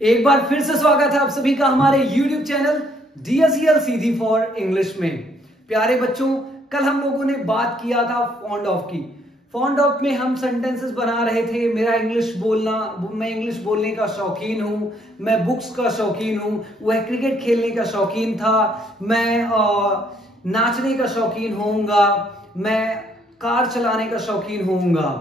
एक बार फिर से स्वागत है आप सभी का हमारे YouTube channel DSEL Sidhi for English में। प्यारे बच्चों, कल हम लोगों ने बात किया था फॉन्ड ऑफ की। फॉन्ड ऑफ में हम सेंटेंसेस बना रहे थे। मैं इंग्लिश बोलने का शौकीन हूँ, मैं बुक्स का शौकीन हूँ, वह क्रिकेट खेलने का शौकीन था, मैं नाचने का शौकीन होऊंगा, मैं कार चलाने का शौकीन होऊंगा।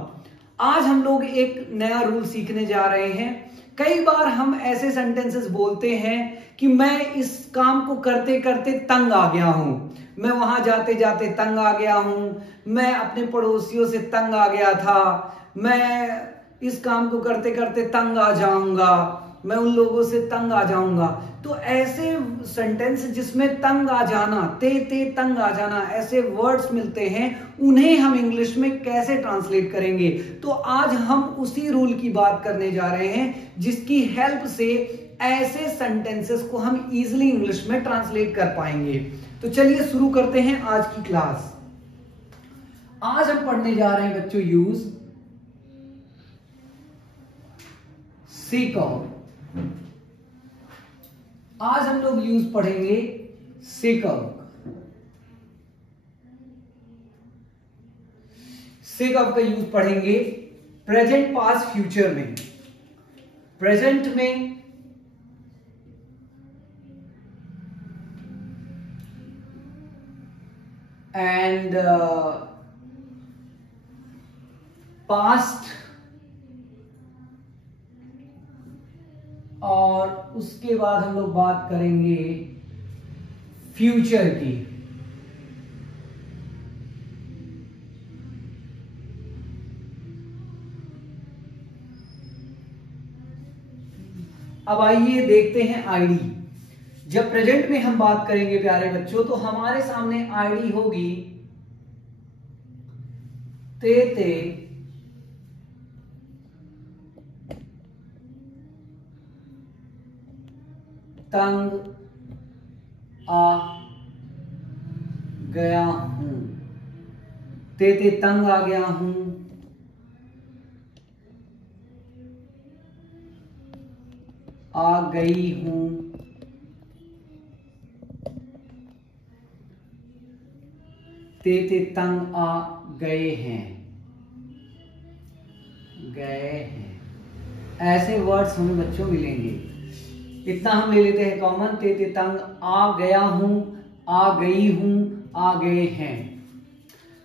आज हम लोग एक नया रूल सीखने जा रहे हैं। कई बार हम ऐसे सेंटेंसेस बोलते हैं कि मैं इस काम को करते करते तंग आ गया हूं, मैं वहां जाते जाते तंग आ गया हूं, मैं अपने पड़ोसियों से तंग आ गया था, मैं इस काम को करते करते तंग आ जाऊंगा, मैं उन लोगों से तंग आ जाऊंगा। तो ऐसे सेंटेंस जिसमें तंग आ जाना, ते तंग आ जाना, ऐसे वर्ड्स मिलते हैं, उन्हें हम इंग्लिश में कैसे ट्रांसलेट करेंगे। तो आज हम उसी रूल की बात करने जा रहे हैं जिसकी हेल्प से ऐसे सेंटेंसेस को हम इजीली इंग्लिश में ट्रांसलेट कर पाएंगे। तो चलिए शुरू करते हैं आज की क्लास। आज हम पढ़ने जा रहे हैं बच्चों यूज सीक ऑफ। आज हम लोग यूज पढ़ेंगे सीक ऑफ। सीक ऑफ का यूज पढ़ेंगे प्रेजेंट, पास्ट, फ्यूचर में। प्रेजेंट में एंड पास्ट, और उसके बाद हम लोग बात करेंगे फ्यूचर की। अब आइए देखते हैं आईडी। जब प्रेजेंट में हम बात करेंगे प्यारे बच्चों, तो हमारे सामने आईडी होगी ते तंग आ गया हूं, ते तंग आ गया हूं, आ गई हूं, ते तंग आ गए हैं, ऐसे वर्ड्स हमें बच्चों मिलेंगे। इतना हम ले लेते हैं कॉमन, ते तंग आ गया हूं, आ गई हूं, आ गए हैं।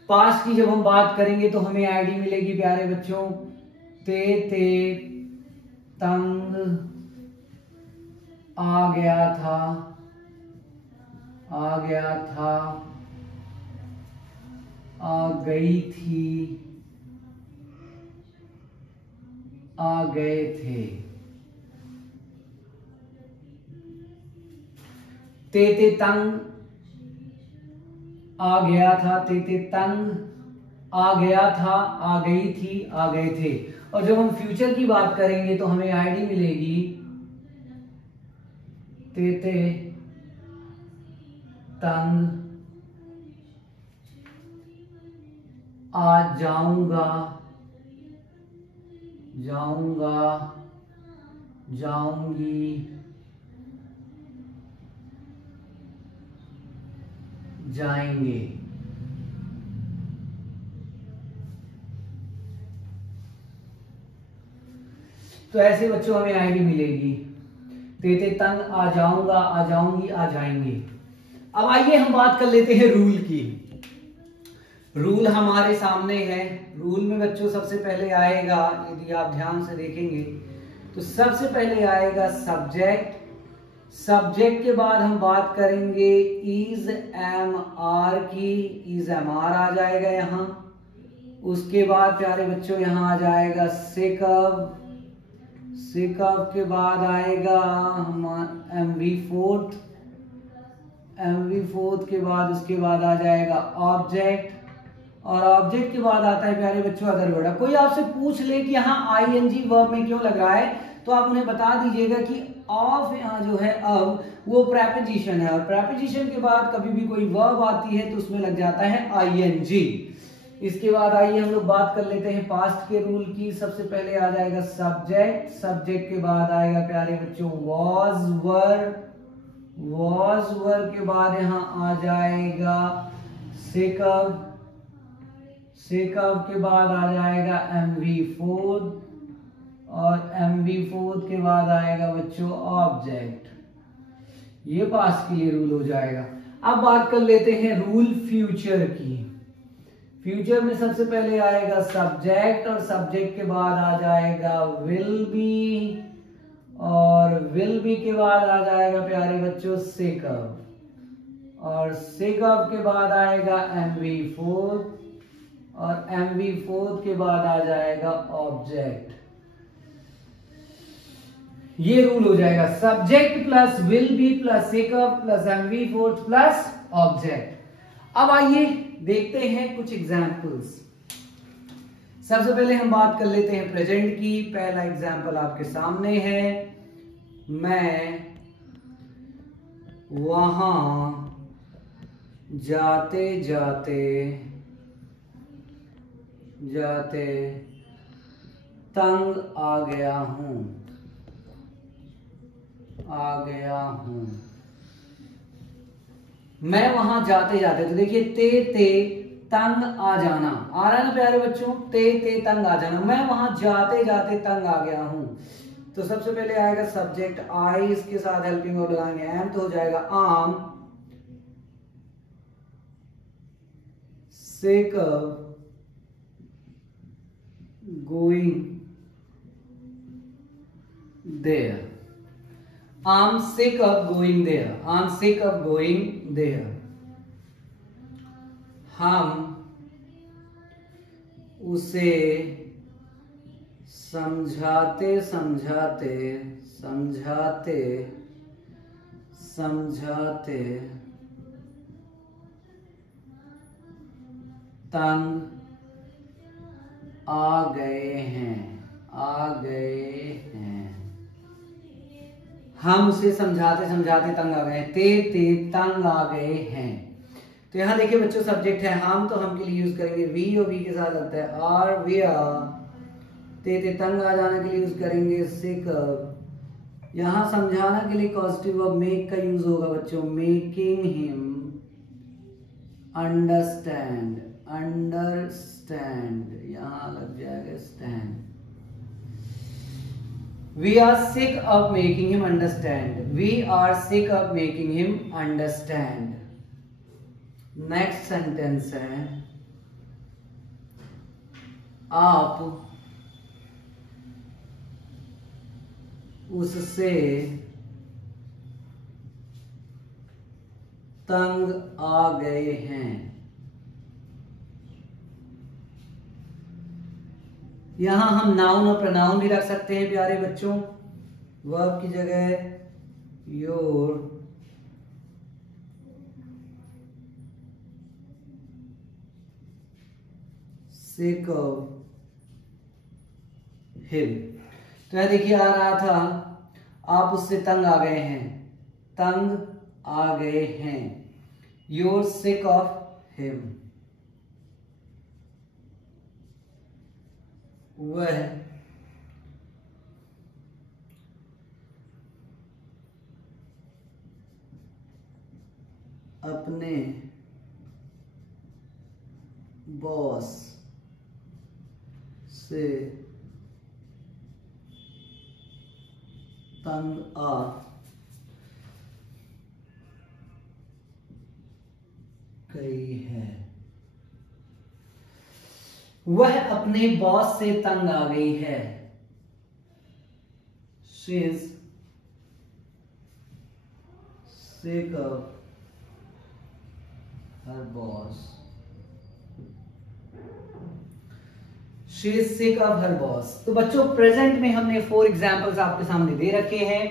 पास्ट की जब हम बात करेंगे तो हमें आईडी मिलेगी प्यारे बच्चों ते तंग आ गया था, आ गया था, आ गई थी, आ गए थे। ते तंग आ गया था, ते तंग आ गया था, आ गई थी, आ गए थे। और जब हम फ्यूचर की बात करेंगे तो हमें आईडी मिलेगी ते तंग आ जाऊंगा, जाऊंगा, जाऊंगी, जाएंगे। तो ऐसे बच्चों हमें आईडी मिलेगी ते तंग आ जाऊंगा, आ जाऊंगी, आ जाएंगे। अब आइए हम बात कर लेते हैं रूल की। रूल हमारे सामने है। रूल में बच्चों सबसे पहले आएगा, यदि आप ध्यान से देखेंगे तो सबसे पहले आएगा सब्जेक्ट। सब्जेक्ट के बाद हम बात करेंगे इज एम आर की, इज एम आर आ जाएगा यहां। उसके बाद प्यारे बच्चों यहां आ जाएगा सिक ऑफ। सिक ऑफ के बाद आएगा एमवी फोर्थ। एमवी फोर्थ के बाद उसके बाद आ जाएगा ऑब्जेक्ट, और ऑब्जेक्ट के बाद आता है प्यारे बच्चों अदर वर्ड। कोई आपसे पूछ ले कि यहाँ आईएनजी वर्ब में क्यों लग रहा है, तो आप उन्हें बता दीजिएगा कि ऑफ यहाँ जो है अब वो प्रेपोजिशन है, और प्रेपोजिशन के बाद कभी भी कोई वर्ब आती है तो उसमें लग जाता है आईएनजी। इसके बाद आइए हम लोग बात कर लेते हैं पास्ट के रूल की। सबसे पहले आ जाएगा सब्जेक्ट, सब्जेक्ट के बाद आएगा प्यारे बच्चों वॉज वर, वॉज वर के बाद यहाँ आ जाएगा सेकव, सेकव के बाद आ जाएगा MV4 और MV4 के बाद आएगा बच्चों ऑब्जेक्ट। ये पास्ट के लिए रूल हो जाएगा। अब बात कर लेते हैं रूल फ्यूचर की। फ्यूचर में सबसे पहले आएगा सब्जेक्ट और सब्जेक्ट के बाद आ जाएगा विल बी और विल बी के बाद आ जाएगा प्यारे बच्चों सेकव और सेकव के बाद आएगा MV4 और MV4 के बाद आ जाएगा ऑब्जेक्ट। ये रूल हो जाएगा subject plus will be plus सेकव प्लस MV4 प्लस ऑब्जेक्ट। अब आइए देखते हैं कुछ एग्जाम्पल्स। सबसे पहले हम बात कर लेते हैं प्रेजेंट की। पहला एग्जाम्पल आपके सामने है, मैं वहां जाते जाते जाते तंग आ गया हूं, आ गया हूं। मैं वहां जाते जाते, तो देखिए ते तंग आ जाना आ रहा है ना प्यारे बच्चों, ते तंग आ जाना। मैं वहां जाते जाते तंग आ गया हूं, तो सबसे पहले आएगा सब्जेक्ट आई, इसके साथ हेल्पिंग वर्ब लगाएंगे एम, तो हो जाएगा आम sick of going there. I'm sick of going there. I'm sick of going there. हम उसे समझाते समझाते समझाते समझाते तंग आ गए हैं, आ गए हैं। हम उसे समझाते समझाते तंग आ गए, ते तंग आ गए हैं। तो यहां देखिए बच्चों सब्जेक्ट है हम, तो हम के लिए यूज करेंगे वी और वी के साथ लगता है आर वी आर। ते तंग आ जाने के लिए यूज करेंगे सिक। यहां समझाना के लिए पॉजिटिव वर्ब मेक का यूज होगा बच्चों, मेकिंग हिम अंडरस्टैंड, अंडरस्टैंड यहां लग जाएगा stand. We are sick of making him understand. We are sick of making him understand. Next sentence है, आप उससे तंग आ गए हैं। यहां हम नाउन और प्रोनाउन भी रख सकते हैं प्यारे बच्चों। वर्ब की जगह योर sick of him। तो यह देखिए आ रहा था आप उससे तंग आ गए हैं, तंग आ गए हैं। You're sick of him। वह अपने बॉस से तंग आ गई है। वह अपने बॉस से तंग आ गई है। She is sick of her boss। She is sick of her boss। तो बच्चों प्रेजेंट में हमने 4 एग्जाम्पल्स आपके सामने दे रखे हैं।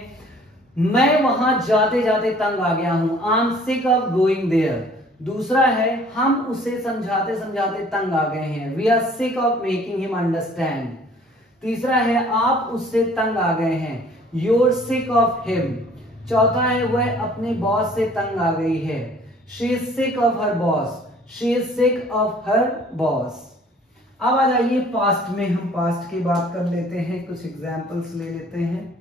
मैं वहां जाते जाते तंग आ गया हूं, I am sick of going there. दूसरा है हम उसे समझाते समझाते तंग आ गए हैं, we are sick of making him understand. तीसरा है आप उससे तंग आ गए हैं, यूर सिक ऑफ हिम। चौथा है वह अपने बॉस से तंग आ गई है, she is sick of her boss. She is sick of her boss. अब आ जाइए पास्ट में, हम पास्ट की बात कर लेते हैं, कुछ एग्जाम्पल्स ले लेते हैं।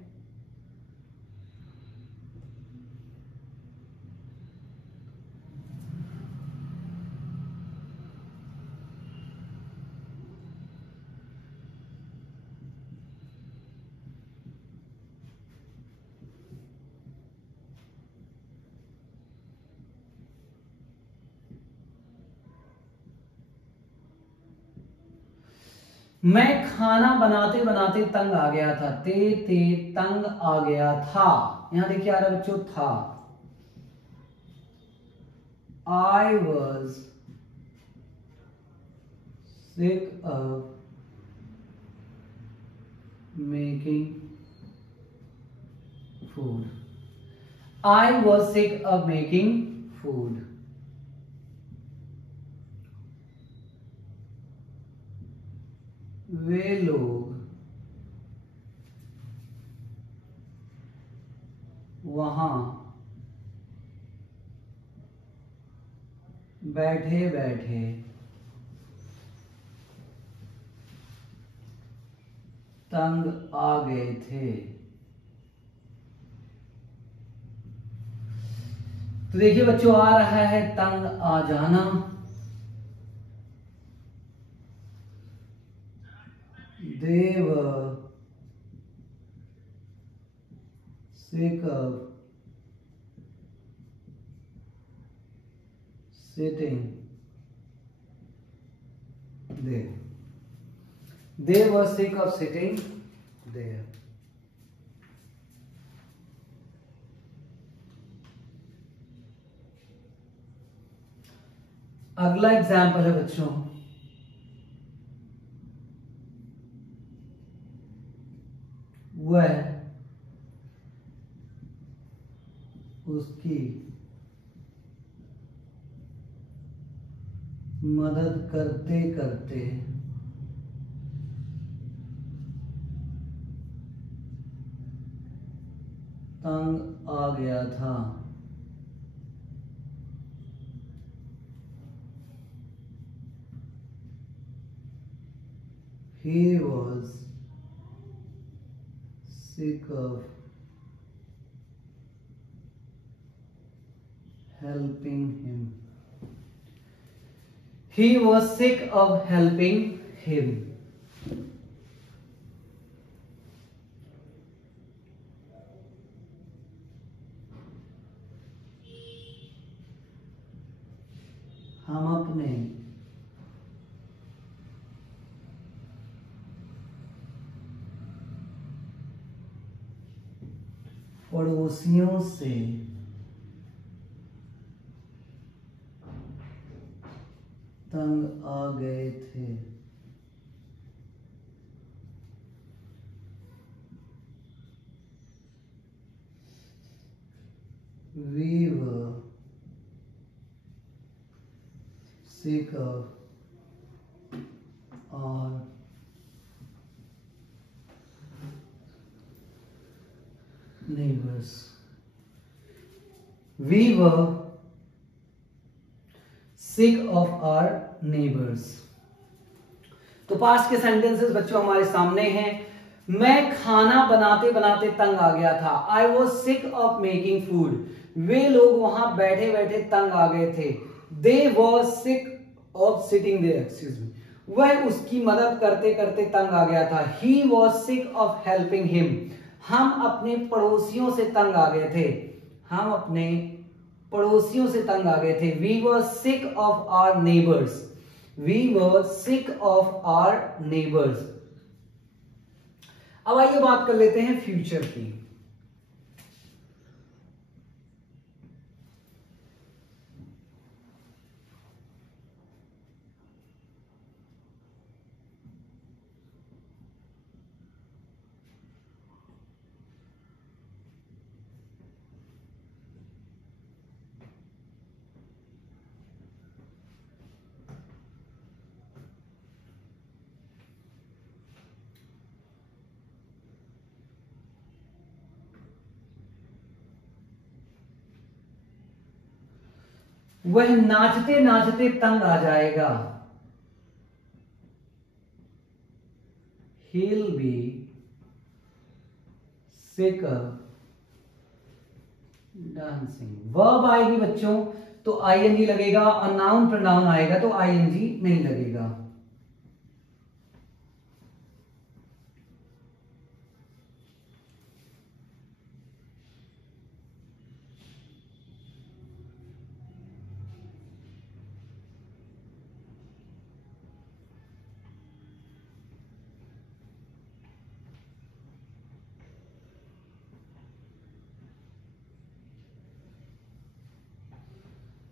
मैं खाना बनाते बनाते तंग आ गया था। ते तंग आ गया था, यहां देखिए आ रहा है बच्चों था। I was sick of making food. I was sick of making food. वे लोग वहां बैठे बैठे तंग आ गए थे। तो देखिए बच्चों आ रहा है तंग आ जाना। They were sick of sitting there. They were sick of sitting there. अगला एग्जाम्पल है बच्चों, वह उसकी मदद करते करते तंग आ गया था। He was sick of helping him. He was sick of helping him. हम अपने पड़ोसियों से तंग आ गए थे। We were sick of our neighbors. We were sick of our neighbors. तो पास्ट के सेंटेंसेस बच्चों हमारे सामने हैं। मैं खाना बनाते बनाते तंग आ गया था। I was sick of making food. वे लोग वहां बैठे बैठे तंग आ गए थे। They was sick of sitting there, excuse me. वह उसकी मदद करते करते तंग आ गया था। He was sick of helping him. हम अपने पड़ोसियों से तंग आ गए थे। हम अपने पड़ोसियों से तंग आ गए थे। We were sick of our neighbours. We were sick of our neighbours. अब आइए बात कर लेते हैं फ्यूचर की। वह नाचते नाचते तंग आ जाएगा। He'll be sick of dancing। Verb आएगी बच्चों तो आईएनजी लगेगा, और नाउन प्रोनाउन आएगा तो आईएनजी नहीं लगेगा।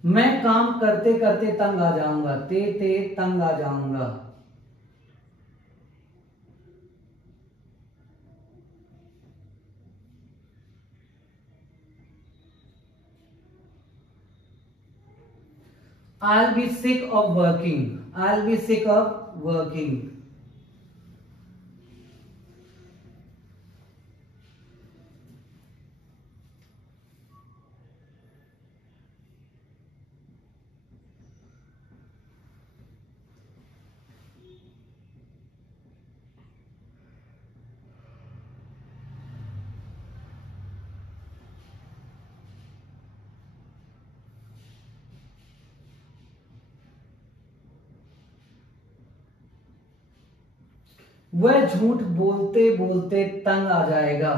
मैं काम करते करते तंग आ जाऊंगा। ते तंग आ जाऊंगा। I'll be sick of working। I'll be sick of working। वह झूठ बोलते बोलते तंग आ जाएगा।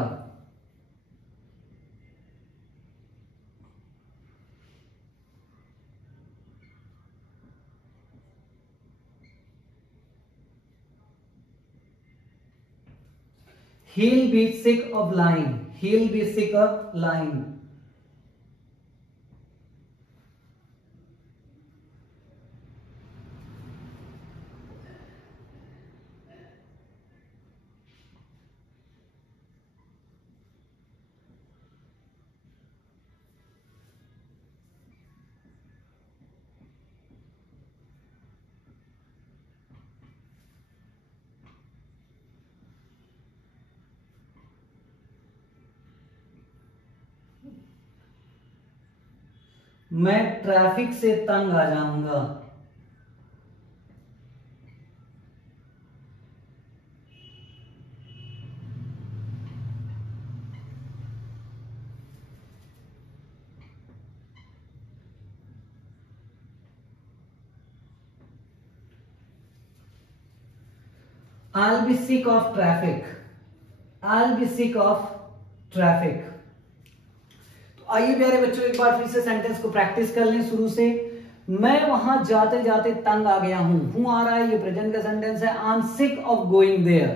He'll be sick of lying। He'll be sick of lying। मैं ट्रैफिक से तंग आ जाऊंगा। I'll be sick of traffic। I'll be sick of traffic। तो आइए प्यारे बच्चों एक बार फिर से सेंटेंस को प्रैक्टिस कर लें शुरू से। मैं वहां जाते जाते तंग आ गया हूं। हूं आ रहा है, ये प्रेजेंट का सेंटेंस है। I am sick of going there.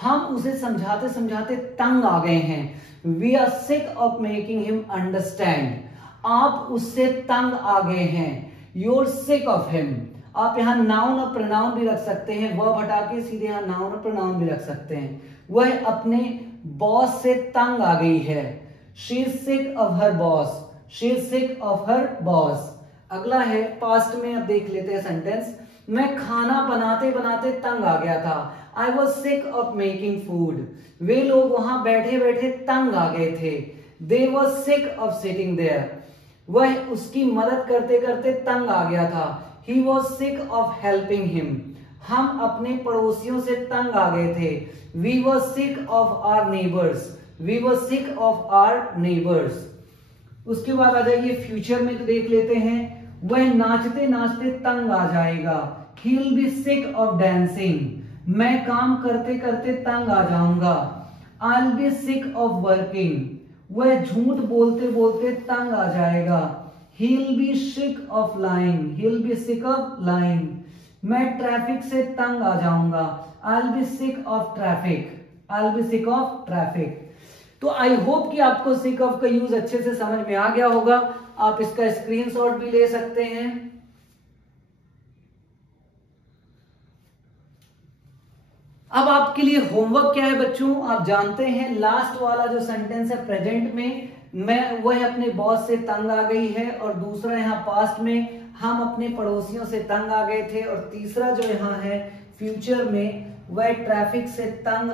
हम उसे समझाते समझाते तंग आ गए हैं। We are sick of making him understand. आप उससे तंग आ गए हैं। You are sick of him. आप यहाँ नाउन और प्रोनाउन भी रख सकते हैं। वर्ब हटा के सीधे यहाँ नाउन और प्रोनाउन भी रख सकते हैं। वह अपने बॉस से तंग आ गई है। She is sick of her boss. She is sick of her boss. अगला है पास्ट में। अब देख लेते हैं सेंटेंस। मैं खाना बनाते बनाते तंग आ गया था। I was sick of making food. वे लोग वहां बैठे बैठे तंग आ गए थे। They was sick of sitting there. वह उसकी मदद करते करते तंग आ गया था। He was sick of helping him। हम अपने पड़ोसियों से तंग आ गए थे। We were sick of our neighbors। We were sick of our neighbors। उसके बाद आ जाइए फ्यूचर में, तो देख लेते हैं। वह नाचते नाचते तंग आ जाएगा। He'll be sick of dancing। मैं काम करते करते तंग आ जाऊंगा। I'll be sick of working। वह झूठ बोलते बोलते तंग आ जाएगा। He'll be sick of lying। He'll be sick of lying। मैं ट्रैफिक से तंग आ जाऊंगा। I'll be sick of traffic। I'll be sick of traffic। तो आई होप कि आपको sick of का यूज अच्छे से समझ में आ गया होगा। आप इसका स्क्रीनशॉट भी ले सकते हैं। अब आपके लिए होमवर्क क्या है बच्चों? आप जानते हैं लास्ट वाला जो सेंटेंस है प्रेजेंट में, मैं वह अपने बॉस से तंग आ गई है, और दूसरा यहाँ पास्ट में हम अपने पड़ोसियों से तंग आ गए थे, और तीसरा जो यहाँ है फ्यूचर में वह ट्रैफिक से तंग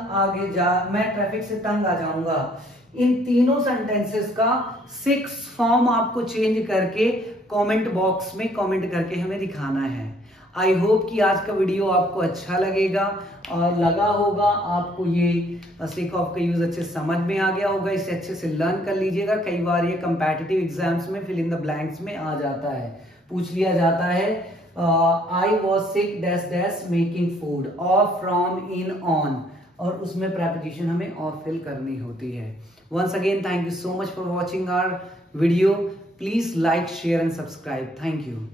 मैं ट्रैफिक से तंग आ जाऊंगा। इन तीनों सेंटेंसेस का 6 फॉर्म आपको चेंज करके कमेंट बॉक्स में कमेंट करके हमें दिखाना है। आई होप कि आज का वीडियो आपको अच्छा लगेगा और लगा होगा आपको ये सेक ऑफ का यूज अच्छे समझ में आ गया होगा। इसे अच्छे से लर्न कर लीजिएगा। कई बार ये कंपेटिटिव एग्जाम्स में फिल इन द ब्लैंक्स में आ जाता है, पूछ लिया जाता है I was sick dash dash making food, of, from, in, on, और उसमें प्रेपोजिशन हमें ऑफ फिल करनी होती है। Once again thank you so much for watching our video. Please like, share and subscribe. Thank you.